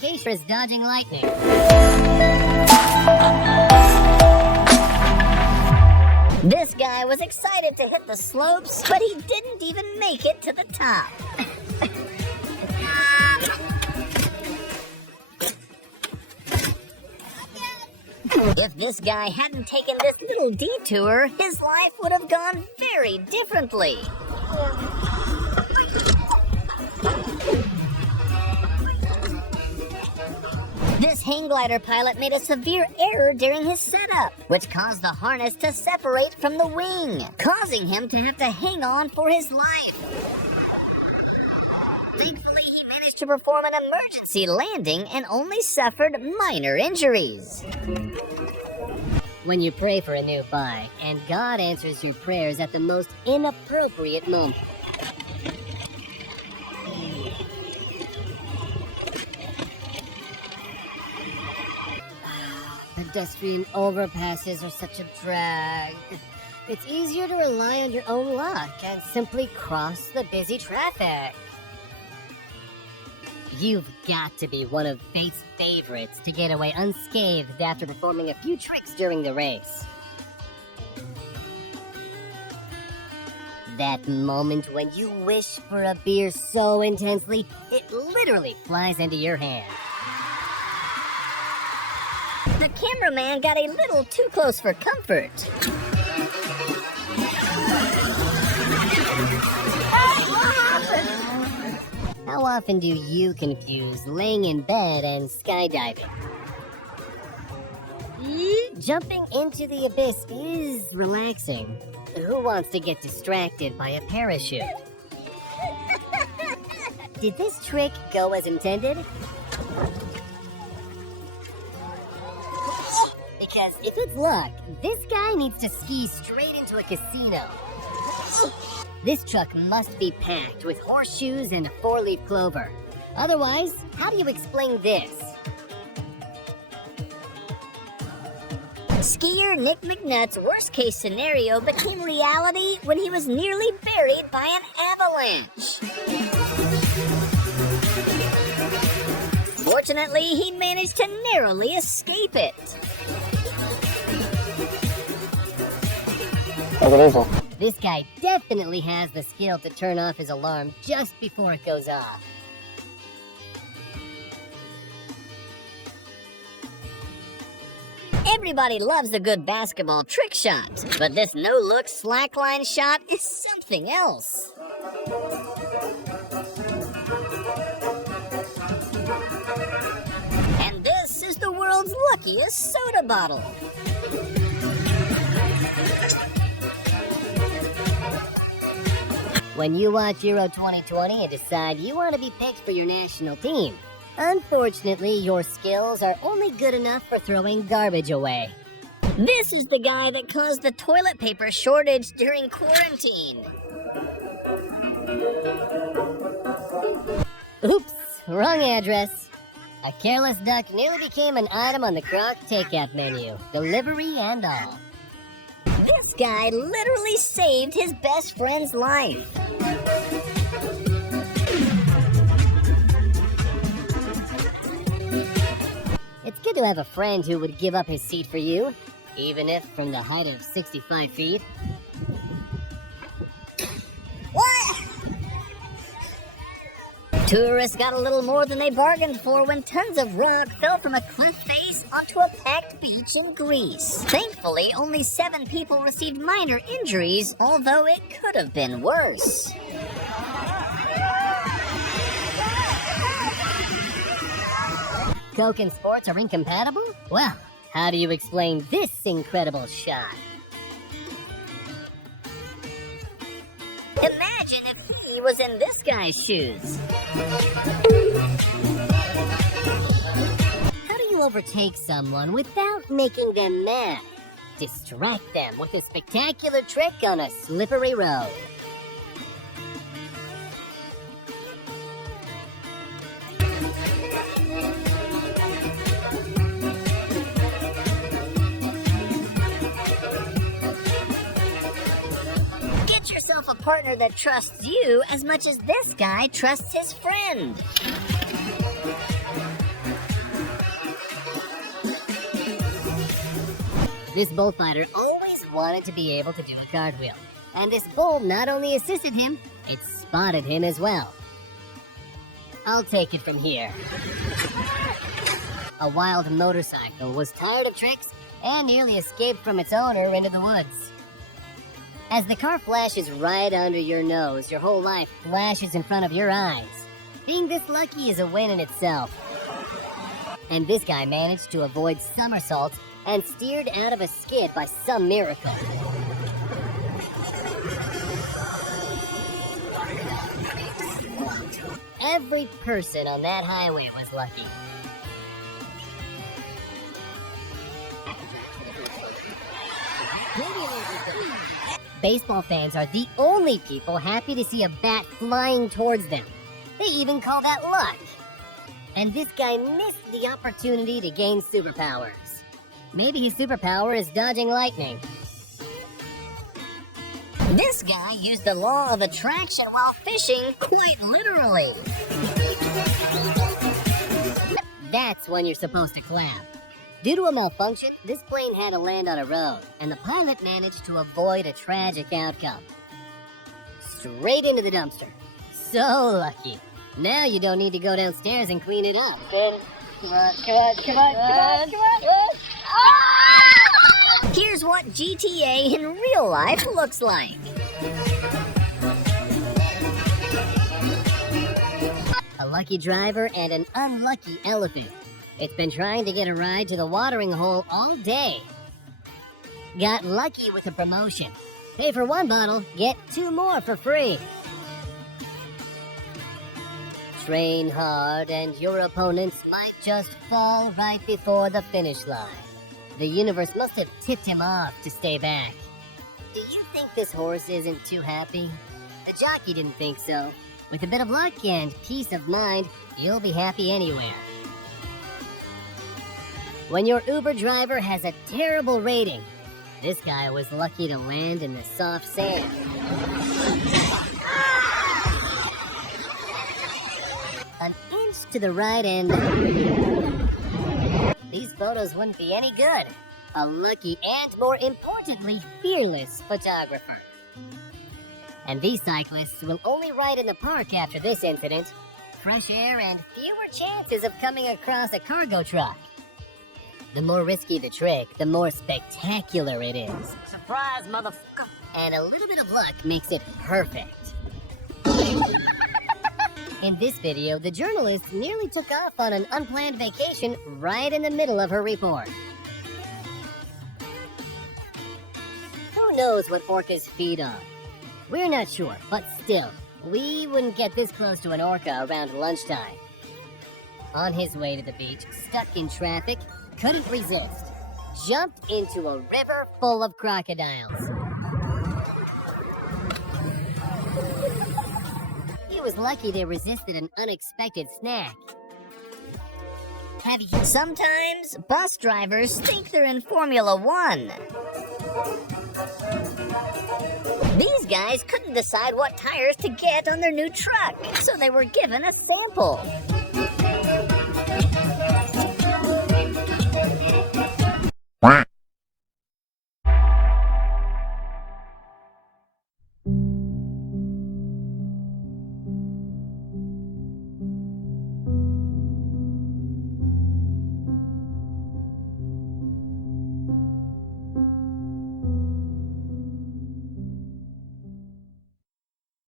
vacation is dodging lightning. This guy was excited to hit the slopes, but he didn't even make it to the top. If this guy hadn't taken this little detour, his life would have gone very differently. This hang glider pilot made a severe error during his setup, which caused the harness to separate from the wing, causing him to have to hang on for his life. Thankfully, he managed to perform an emergency landing and only suffered minor injuries. When you pray for a new bike, and God answers your prayers at the most inappropriate moment. Pedestrian overpasses are such a drag. It's easier to rely on your own luck and simply cross the busy traffic. You've got to be one of fate's favorites to get away unscathed after performing a few tricks during the race. That moment when you wish for a beer so intensely, it literally flies into your hand. The cameraman got a little too close for comfort. How often do you confuse laying in bed and skydiving? Jumping into the abyss is relaxing. Who wants to get distracted by a parachute? Did this trick go as intended? Because if it's luck, this guy needs to ski straight into a casino. This truck must be packed with horseshoes and a 4-leaf clover. Otherwise, how do you explain this? Skier Nick McNutt's worst-case scenario became reality when he was nearly buried by an avalanche. Fortunately, he managed to narrowly escape it. Take it easy. This guy definitely has the skill to turn off his alarm just before it goes off. Everybody loves a good basketball trick shot, but this no-look slackline shot is something else. And this is the world's luckiest soda bottle. When you watch Euro 2020 and decide you want to be picked for your national team, unfortunately, your skills are only good enough for throwing garbage away. This is the guy that caused the toilet paper shortage during quarantine. Oops, wrong address. A careless duck nearly became an item on the Croc takeout menu, delivery and all. This guy literally saved his best friend's life. It's good to have a friend who would give up his seat for you, even if from the height of 65 feet. What? Tourists got a little more than they bargained for when tons of rock fell from a cliff face onto a packed beach in Greece. Thankfully, only 7 people received minor injuries, although it could have been worse. Coke and sports are incompatible? Well, how do you explain this incredible shot? Imagine if he was in this guy's shoes. How do you overtake someone without making them mad? Distract them with a spectacular trick on a slippery road. A partner that trusts you as much as this guy trusts his friend. This bullfighter always wanted to be able to do a cartwheel, and this bull not only assisted him, it spotted him as well. I'll take it from here. A wild motorcycle was tired of tricks and nearly escaped from its owner into the woods. As the car flashes right under your nose, your whole life flashes in front of your eyes. Being this lucky is a win in itself. And this guy managed to avoid somersaults and steered out of a skid by some miracle. Every person on that highway was lucky. Baseball fans are the only people happy to see a bat flying towards them. They even call that luck. And this guy missed the opportunity to gain superpowers. Maybe his superpower is dodging lightning. This guy used the law of attraction while fishing, quite literally. That's when you're supposed to clap. Due to a malfunction, this plane had to land on a road, and the pilot managed to avoid a tragic outcome. Straight into the dumpster. So lucky. Now you don't need to go downstairs and clean it up. Come on. Here's what GTA in real life looks like. A lucky driver and an unlucky elephant. It's been trying to get a ride to the watering hole all day. Got lucky with a promotion. Pay for 1 bottle, get 2 more for free. Train hard and your opponents might just fall right before the finish line. The universe must have tipped him off to stay back. Do you think this horse isn't too happy? The jockey didn't think so. With a bit of luck and peace of mind, you'll be happy anywhere. When your Uber driver has a terrible rating, this guy was lucky to land in the soft sand. An inch to the right and these photos wouldn't be any good. A lucky and, more importantly, fearless photographer. And these cyclists will only ride in the park after this incident. Fresh air and fewer chances of coming across a cargo truck. The more risky the trick, the more spectacular it is. Surprise, motherfucker! And a little bit of luck makes it perfect. In this video, the journalist nearly took off on an unplanned vacation right in the middle of her report. Who knows what orcas feed on? We're not sure, but still, we wouldn't get this close to an orca around lunchtime. On his way to the beach, stuck in traffic, couldn't resist. Jumped into a river full of crocodiles. He was lucky they resisted an unexpected snack. Sometimes bus drivers think they're in Formula 1. These guys couldn't decide what tires to get on their new truck, so they were given a sample.